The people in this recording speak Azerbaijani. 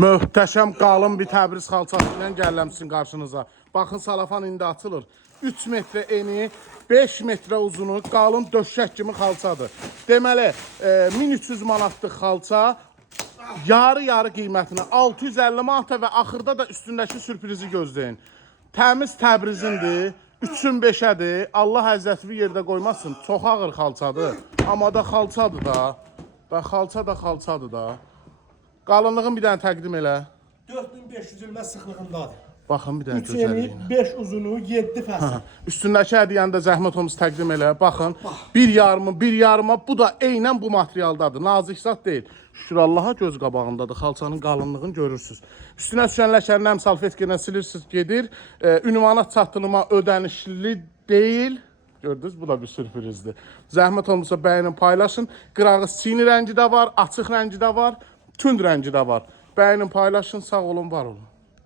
Möhtəşəm qalın bir Təbriz xalçası ilə gəlirəm sizin qarşınıza. Baxın, salafan indi açılır. 3 metrə eni, 5 metrə uzunu, qalın döşək kimi xalçadır. Deməli, 1300 manatlıq xalça, yarı qiymətinə 650 manata və axırda da üstündəki sürprizi gözləyin. Təmiz Təbrizindir, 3-ün 5-ədir. Allah həzzəti yerdə qoymasın, çox ağır xalçadır. Amma da xalçadır da. Və xalça da xalçadır da. Qalınlığın bir dənə təqdim elə. 4500 ilmə sıxlığındadır. Baxın bir dənə 3 gözəlliyi. eni, 5 uzunu, 7 fəsil. Üstündəki hədiyyəni də zəhmət olmuş təqdim elə. Baxın, bir yarıma, bu da eynən bu materialdadır. Nazik zat deyil. Şükür Allaha göz qabağındadır. Xalçanın qalınlığını görürsünüz. Üstünə düşən ləkərini həm salfetkə silirsiniz, gedir. Ünvanat çatdırma ödənişli deyil. Gördünüz, bu da bir sürprizdir. Zəhmət olmuşsa bəyənin, paylaşın. Qırağı sini rəngi də var, açıq rəngi də var, tünd rəngi də var. Bəyənin, paylaşın, sağ olun, var olun.